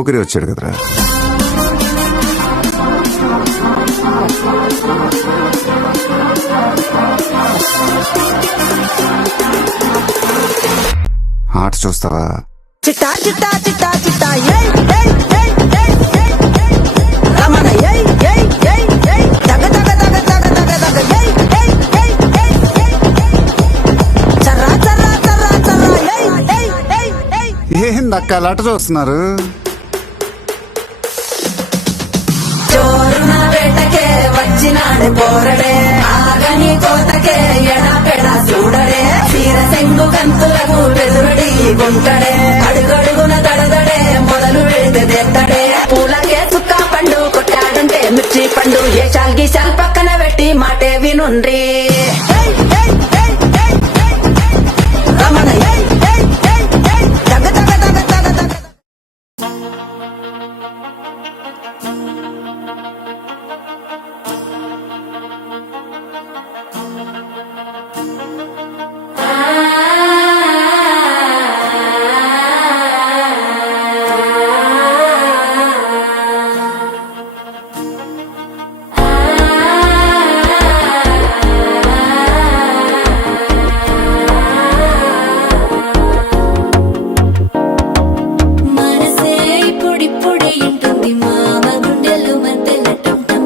పోకిరి వచ్చాడు కదరా. ఆట చూస్తావా? చిట్టా చిట్టా చిట్టా చిట్టా ఏయ్ ఏయ్ ఏయ్ ఏయ్ ఏయ్ ఏయ్ రమణ ఏయ్ ఏయ్ ఏయ్ ఏయ్ దగ దగ దగ దగ దగ దగ ఏయ్ ఏయ్ ఏయ్ ఏయ్ ఏయ్ చర్రా చర్రా చర్రా చర్రా ఏయ్ ఏయ్ ఏయ్ ఏయ్. ఏందక్క అలా ఆట చూస్తున్నారు? చోరున వేటకే వచ్చినాడు పోరడే ఆగని కోతకే ఎడా పెడా చూడడే తీర సెంగు గంతులకు బెదురుడి గుంటడే అడుగడుగున దడదడే మొదలు వెళితే తెత్తడే పూలకే సుక్క పండు కొట్టాడంటే మిర్చి పండు ఏ చాల్ గీశాల్ పక్కన పెట్టి మాటే వినుండ్రి రమణ ఏయ్ ఏయ్ ఏయ్ ఏయ్ దగ దగ దగ దగ దగ. మనసే ఇప్పుడిప్పుడే ఇంటుంది మామ గుండెలు మధ్యల టంటం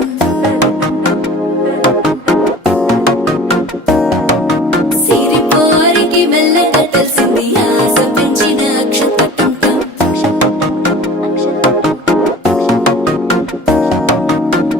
సిరిపోరికి మెల్లగా తెలిసింది ఆశ పెంచిన అక్షత టంటం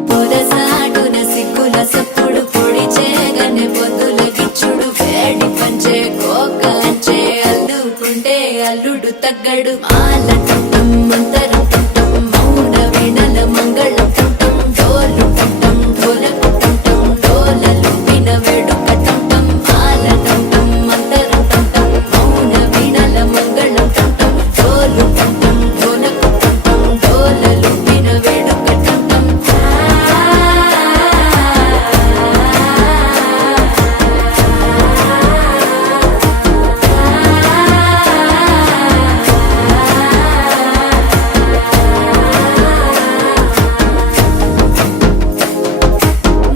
పొదసాటున సిగ్గుల సప్పుడు పొడి చేయగానే పొద్దుల గిచ్చుడు వేడి పంచే కోక అంచే అల్లుకుంటే అల్లుడు తగ్గడు మాల టంటం మంతరం టంటం మౌన వీణల మంగళం టంటం డోలు టంటం ఢోలకు టంటం డోలలు విన వేడుక టంటం మాల టంటం మంతరం టంటం మౌన వీణల మంగళం టంటం డోలు టంటం ఢోలకు టంటం డోలలు విన వేడుక టంటం.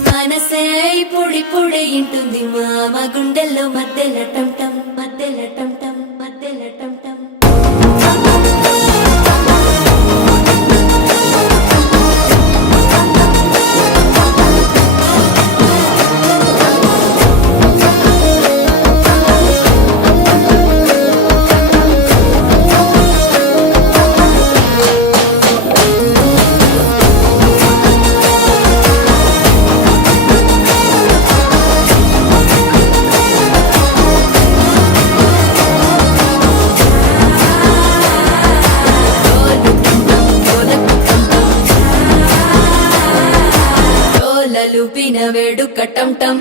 మనసే ఇప్పుడిప్పుడే ఇంటుంది మామ గుండెల్లో మధ్యల టంటం మధ్యల టంటం మధ్యల టంటం. డోలలు పిన వేడుక టంటం.